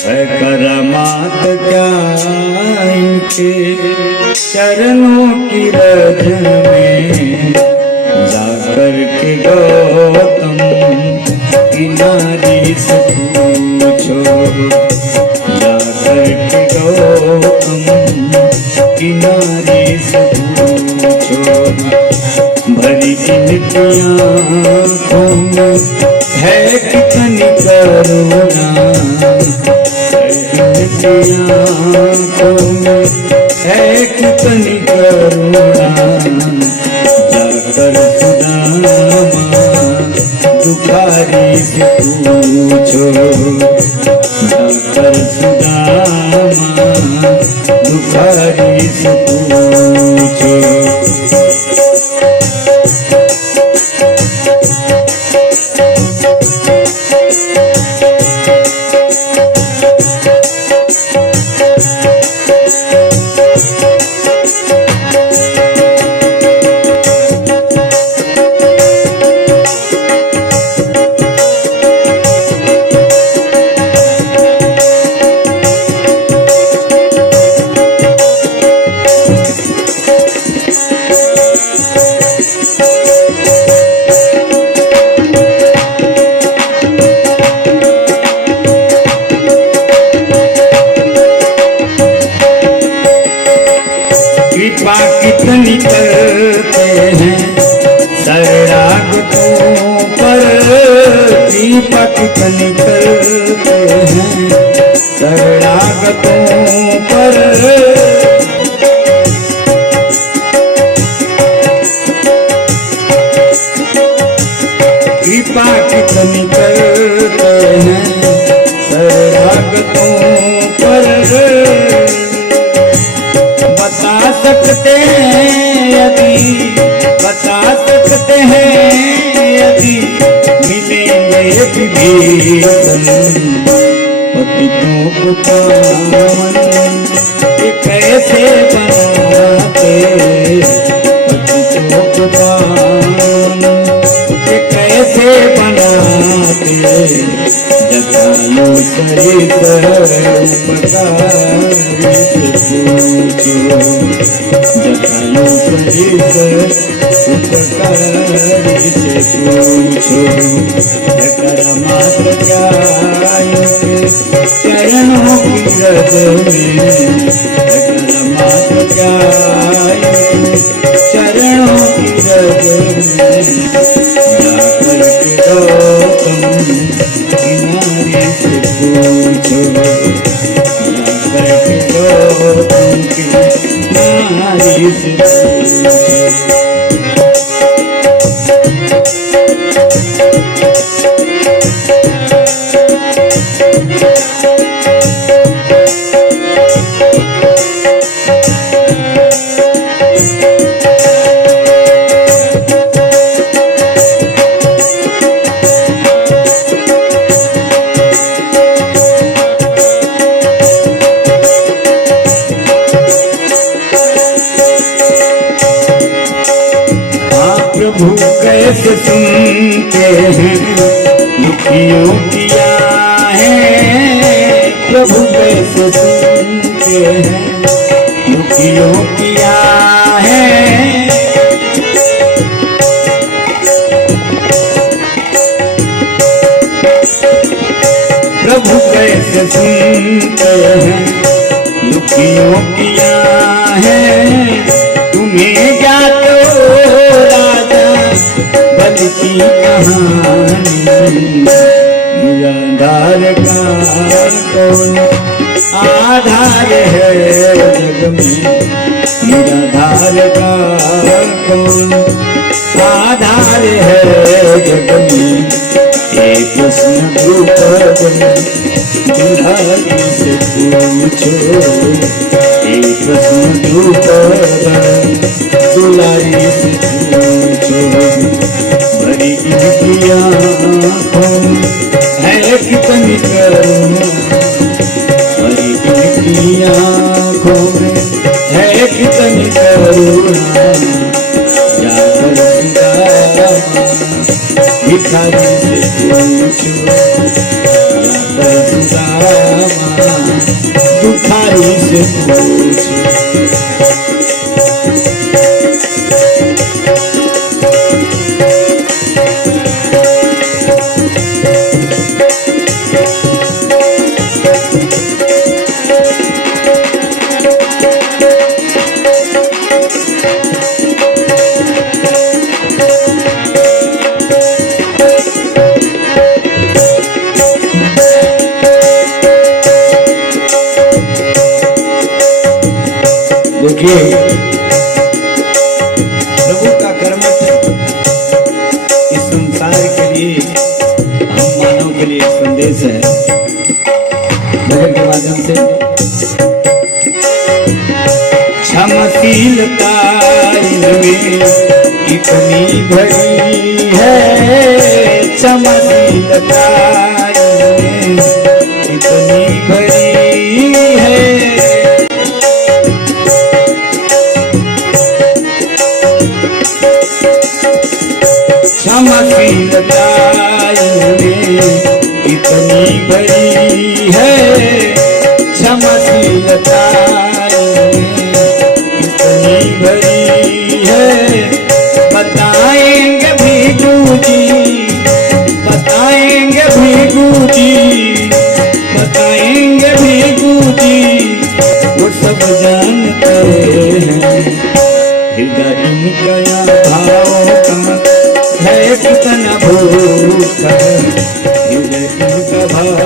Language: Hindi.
है करामात क्या इनके चरणों की रज में जाकर के गौतम की नारी से पूछो, जाकर के गौतम की नारी से पूछो। भरी इनकी आँखों में है कितनी करुणा, इनकी आँखों में है कितनी करुणा। जाकर सुदामा दुखारी से पूछो, जाकर सुदामा दुखारी से पूछो। कृपा कितनी करते हैं शरणागतों पर, कृपा कितनी करते हैं शरणागतों पर। कृपा कितनी करते हैं शरणागतों पर। बता सकते हैं यदि, बता सकते हैं यदि मिलेंगे विभीषण पतितों को पावन, ये कैसे बनाते पतितों को पावन, ये कैसे बनाते। जटायु सरित उपकारी से पूछो, जटायु सरित उपकारी से पूछो। करामात क्या इनके चरणों की रज में, करामात क्या इनके चरणों की रज में। जाकर के गौतम की नारी से पूछो, जाकर के गौतम की नारी से पूछो। प्रभु कैसे सुनते हैं दुखियों की आहें, प्रभु कैसे सुनते हैं दुखियों की आहें। प्रभु कैसे सुनते हैं दुखियों की आहें। तुम्हें क्या तो बल की कहानी, निराधार का कौन आधार है जग में, निराधार का कौन आधार है जग में। एक प्रश्न द्रुपद दुलारी से पूछो, एक प्रश्न द्रुपद दुलारी से पूछो। भरी इनकी आँखों है कितनी करुणा, भरी इनकी आँखों में है कितनी करुणा। जाकर सुदामा भिखारी से पूछो, जाकर सुदामा क्षमा दुखारी से पूछ। देखिए प्रभु का कर्म इस संसार के लिए, हम मानव के लिए संदेश है भजन के माध्यम से। क्षमशीलता इनमें इतनी भरी है, क्षमशीलता इनमें इतनी भरी है, क्षमशीलता इनमें इतनी बड़ी है, क्षमशीलता इनमें इतनी बड़ी है। बताएंगे भीगू जी, बताएंगे भीगू जी, बताएंगे भीगू जी, वो सब जानते हैं हृदय गया भाव का है कितना भूख है, हृदय का भाव